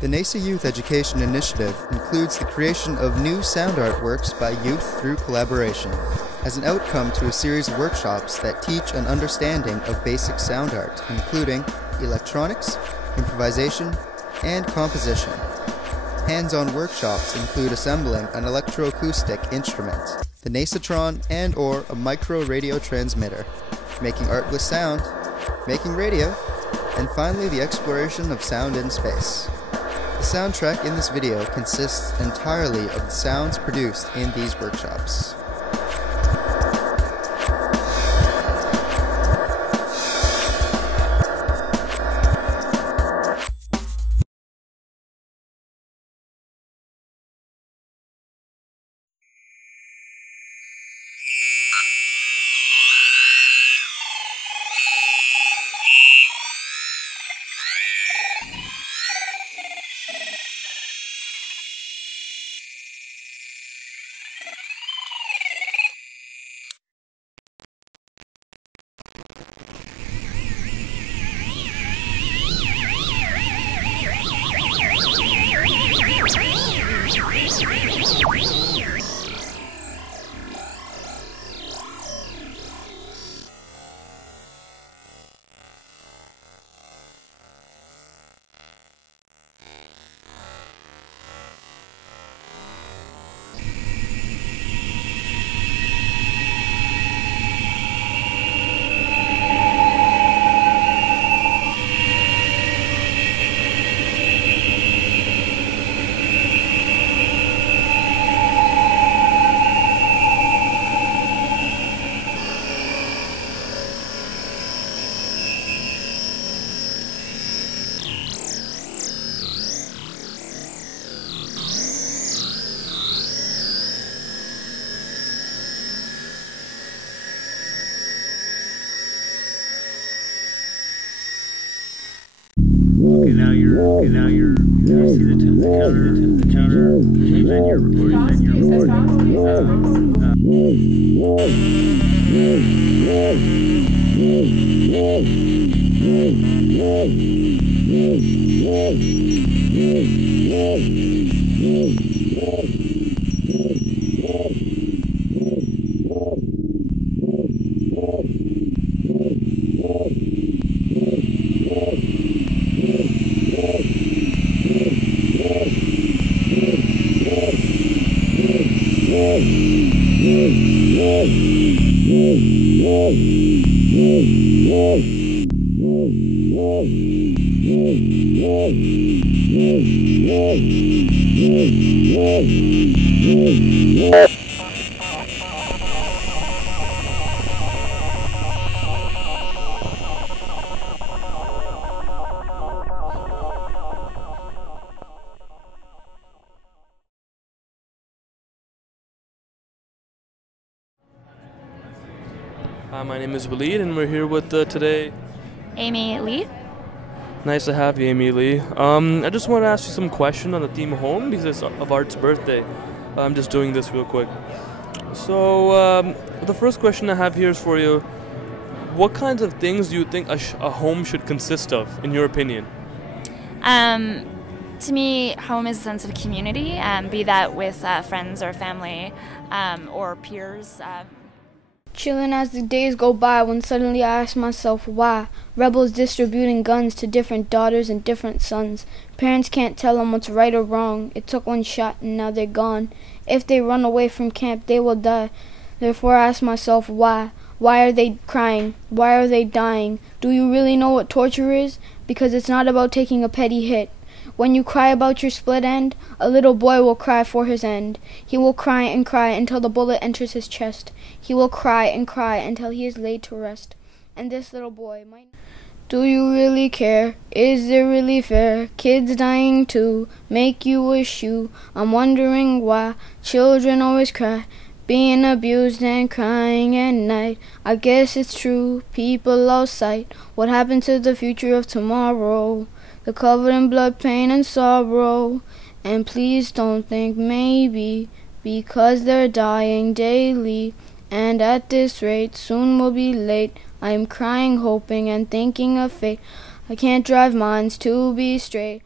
The NAISA Youth Education Initiative includes the creation of new sound artworks by youth through collaboration, as an outcome to a series of workshops that teach an understanding of basic sound art, including electronics, improvisation, and composition. Hands-on workshops include assembling an electroacoustic instrument, the NAISAtron and/or a micro-radio transmitter, making art with sound, making radio, and finally the exploration of sound in space. The soundtrack in this video consists entirely of the sounds produced in these workshops. You see the counter, and you're Hi, my name is Walid, and we're here with today Amy Lee. Nice to have you, Amy Lee. I just want to ask you some questions on the theme home because it's of Art's birthday. I'm just doing this real quick. So the first question I have here is for you. What kinds of things do you think a home should consist of, in your opinion? To me, home is a sense of community, be that with friends or family or peers. Chilling as the days go by when suddenly I ask myself why. Rebels distributing guns to different daughters and different sons. Parents can't tell them what's right or wrong. It took one shot and now they're gone. If they run away from camp, they will die. Therefore I ask myself why. Why are they crying? Why are they dying? Do you really know what torture is? Because it's not about taking a petty hit. When you cry about your split end, a little boy will cry for his end. He will cry and cry until the bullet enters his chest. He will cry and cry until he is laid to rest. And this little boy might... Do you really care? Is it really fair? Kids dying too, make you wish you. I'm wondering why children always cry, being abused and crying at night. I guess it's true, people lost sight. What happened to the future of tomorrow? They're covered in blood, pain, and sorrow. And please don't think maybe, because they're dying daily. And at this rate, soon we'll be late. I am crying, hoping, and thinking of fate. I can't drive minds to be straight.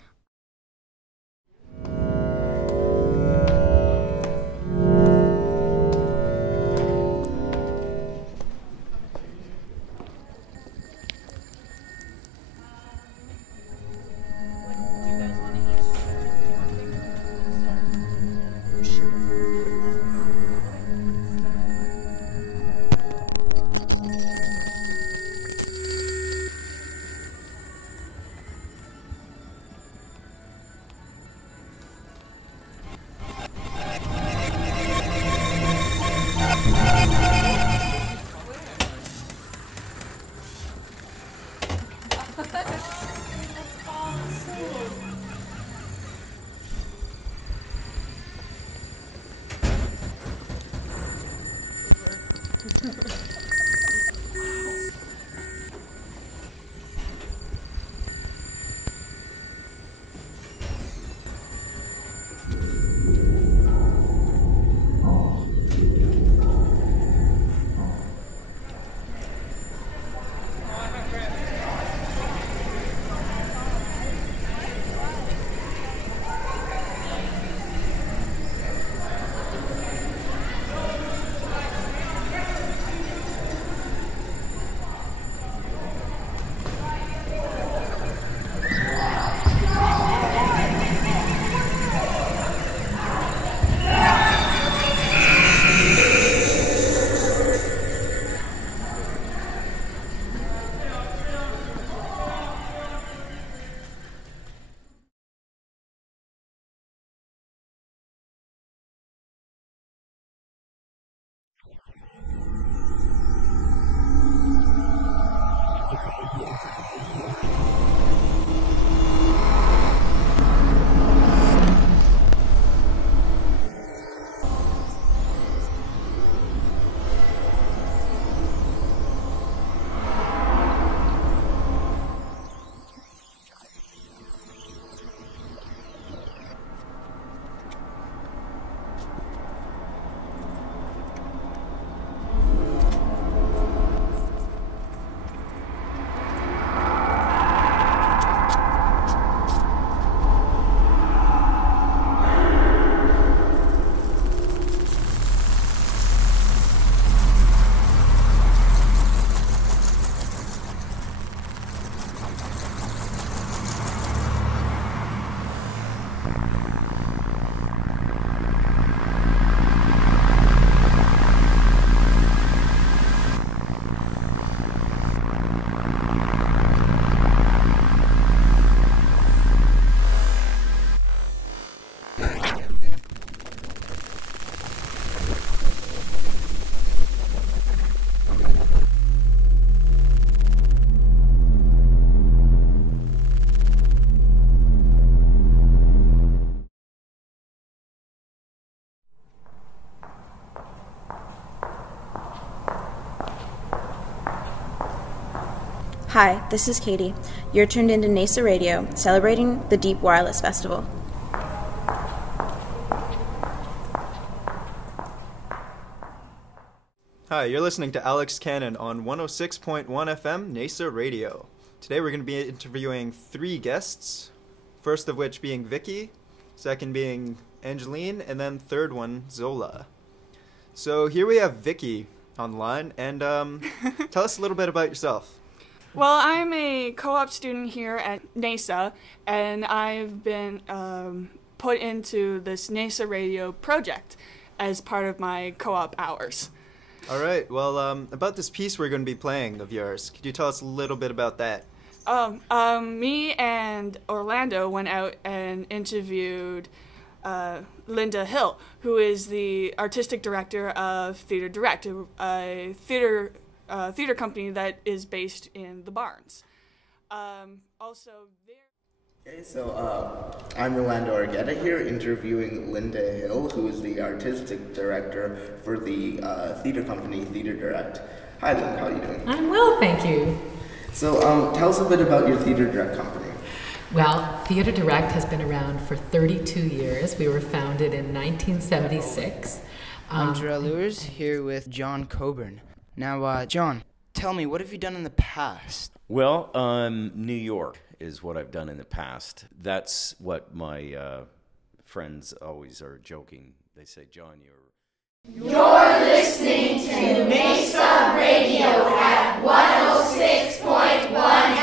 Hi, this is Katie. You're tuned into NAISA Radio, celebrating the Deep Wireless Festival. Hi, you're listening to Alex Cannon on 106.1 FM NAISA Radio. Today we're going to be interviewing 3 guests, first of which being Vicky, second being Angeline, and then third one, Zola. So here we have Vicky online, and tell us a little bit about yourself. Well, I'm a co-op student here at NAISA, and I've been put into this NAISA radio project as part of my co-op hours. All right, well, about this piece we're going to be playing of yours, could you tell us a little bit about that? Me and Orlando went out and interviewed Linda Hill, who is the artistic director of Theater Direct, a theater company that is based in the Barns. Okay, so I'm Orlando Argueta here, interviewing Linda Hill, who is the artistic director for the theater company Theater Direct. Hi, Linda, how are you doing? I'm well, thank you. So tell us a bit about your Theater Direct company. Well, Theater Direct has been around for 32 years. We were founded in 1976. I'm Jarrell Lewis, here with John Coburn. Now, John, tell me, what have you done in the past? Well, New York is what I've done in the past. That's what my friends always are joking. They say, John, You're listening to NAISA Radio at 106.1